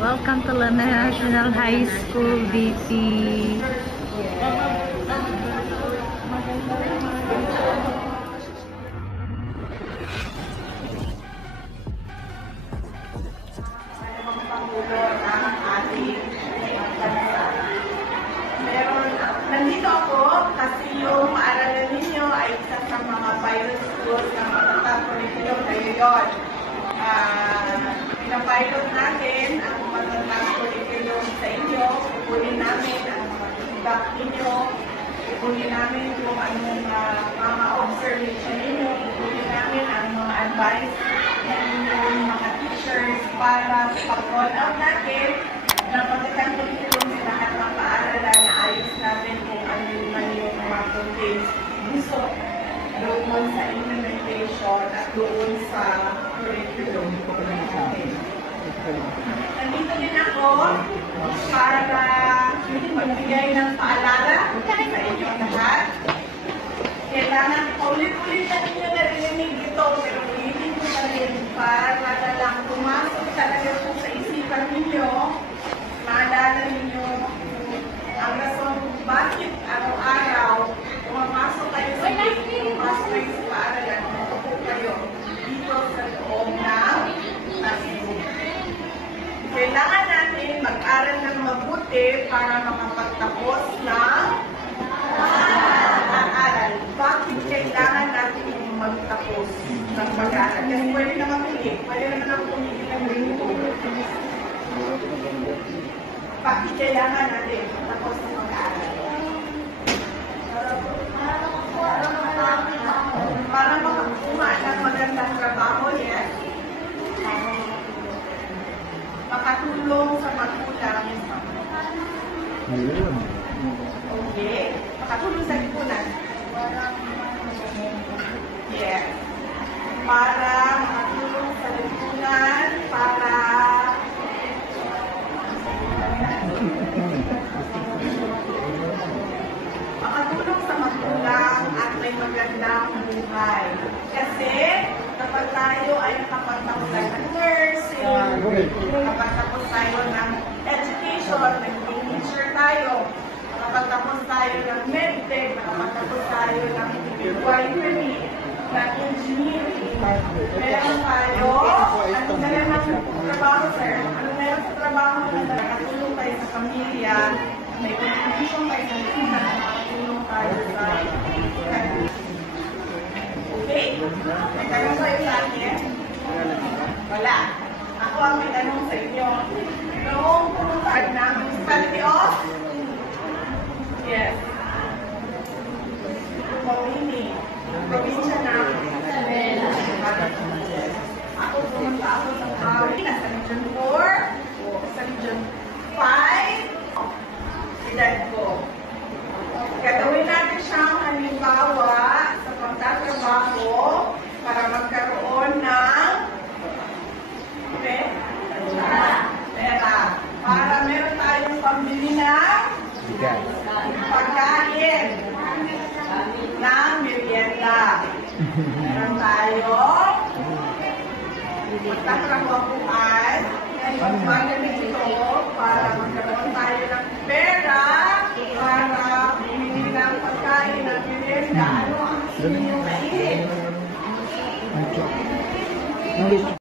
Welcome to La National High School, BP. Nandito ako kasi yung maaralan ninyo ay isa sa mga pilot schools na matatag curriculum ngayon. Pinapilot natin ang matatag curriculum sa inyo. Kukunin namin ang mga feedback ninyo. Kukunin namin kung anong mga observation ninyo. Kukunin namin ang mga advice ng inyong mga teachers para pag-roll out natin na matatag curriculum sa lahat ng paaralan na ayos natin kung ano man yung mga contains gusto doon sa implementation at doon sa curriculum natin. Nandito din ako para magbigay ng paalala sa inyong lahat. Kailangan ulit-ulitan ninyo narinig ito, pero ulitin nyo na rin para lang pumasok talaga po sa isipan ninyo. Maalala ninyo ang rason kung bakit araw-araw pumapasok kayo sa pumapasok kayo sa paaralan, matuto kayo dito sa loob ng classroom. Kailangan natin mag-aral ng mabuti para makapagtapos ng pag-aaral. Bakit kailangan natin magtapos ng pag-aaral? Kasi pwede naman pili. Pwede naman ang pumili ng ganito. Bakit kailangan natin tapos ng pag-aaral? Para makakuha ng magandang trabaho, yes? Makatulong sa magulang. Okay. Makatulong sa lipunan. Yes. Para makatulong sa lipunan, para makatulong sa magulang at may magandang buhay. Kasi kapag tayo ay nakapagtapos tayo ng nursing, nakapagtapos tayo ng education, naging teacher tayo, nakapagtapos tayo ng medtech, nakapagtapos tayo ng midwifery, ng engineering, meron tayo, anong meron ng trabaho, sir? Anong meron sa trabaho na nakatulong tayo sa pamilya, may contribution tayo sa lipunan, nakatulong tayo sa country. Okay? May tanong kayo sa akin? Wala. Ako ang may tanong sa inyo. Noong pumuntaan na municipality of? Yes. Mawini. Probinsya na Isabela. Ako pumunta ako sa Kawi, nasa Region 4, sa Region 5, edad ko. Gagawin natin siyang halimbawa sa pagtatrabaho para magkaroon ng pera. Para meron tayong pambili ng pagkain ng merienda. Meron tayo magtatrabahuan ngayong magaling ito para magkaroon tayo ng pera para bumili ng pagkain ng merienda. Ano ang inyong kainin?